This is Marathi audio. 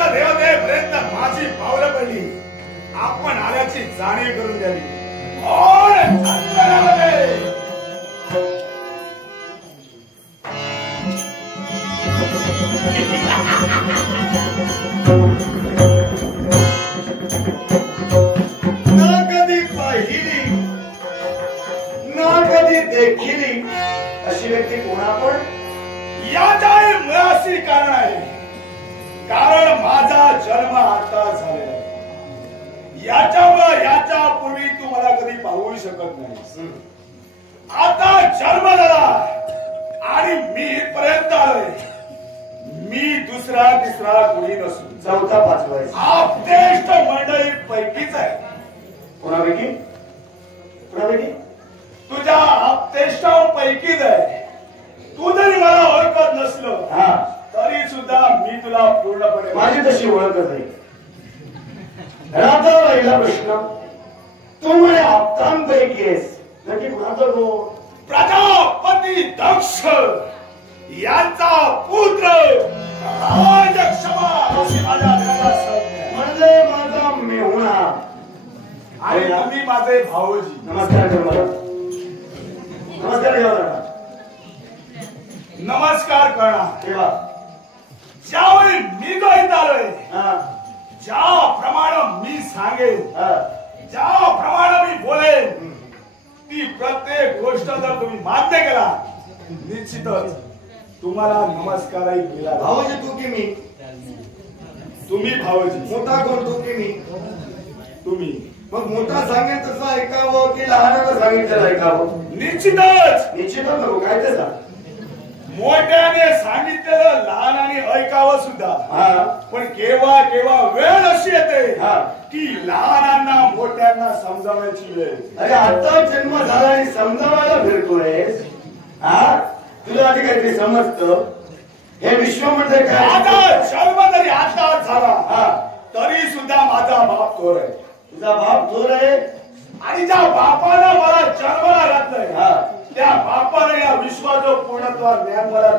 कृष्ण देवतेपर्यंत माझी पावलं पडली. आपण आल्याची जाणीव करून द्यावी. कोण अंतरामध्ये ना कधी पाहिली ना कधी देखिली अशी व्यक्ती कोण आपण? याच्या मुळाशी कारण आहे. कारण माझा जन्म आता झालेला आहे. याच्यामुळे याच्या पूर्वी तू मला कधी पाहू शकत नाही. आता जन्म झाला आणि मी इथपर्यंत आलोय. मी दुसरा तिसरा कोणी नसून चौथा पाचवा आपतेष्ट मंडळी पैकीच आहे. कोणापैकी? कोणापैकी? तुझ्या आपतेष्टांपैकीच आहे. तू जरी मला ओळखत नसलो तरी सुद्धा मी तुला पूर्णपणे माझी तशी ओळखच आहे. राहता राहिला प्रश्न, तू म्हणे आप्तांपैकी आहेस, नक्की कुणाचा गो? प्रजापती दक्ष यांचा पुत्र राजक्षमा अशी माझ्या घराला संज्ञा. म्हणजे माझा मेहुणा आणि तुम्ही माझे भाऊजी. नमस्कार कर मला. नमस्कार देवा. नमस्कार करणार. देवा ज्यावेळी मी जो इथं आलोय, ज्याप्रमाणे मी सांगेन, ज्याप्रमाणे मी बोलेन, ती प्रत्येक गोष्ट जर तुम्ही मान्य केला निश्चितच तुम्हाला नमस्कारही केला. भाऊजी तू की मी? तुम्ही भाऊजी. मोठा कोण तू की मी? तुम्ही. मग मोठा सांगेल तसं ऐकावं की लहानाला सांगितलं ऐकावं? निश्चितच. निश्चितच नको. काय ते सांग. मोठ्याने सांगितलेलं लहानाने ऐकावं सुद्धा. पण केव्हा केव्हा वेळ अशी येते की लहानांना मोठ्यांना समजावण्याची वेळ. अरे आता जन्म झाला आणि समजावायला फिरतोयस. तुला आधी काहीतरी समजतं? हे विश्वामध्ये काय? माझा जन्म जरी आता झाला तरी सुद्धा माझा बाप थोर आहे. तुझा बाप थोर आहे आणि ज्या बापानं मला जन्माला घातलंय त्या बापाने या विश्वाचं पूर्णत्व ज्ञान मला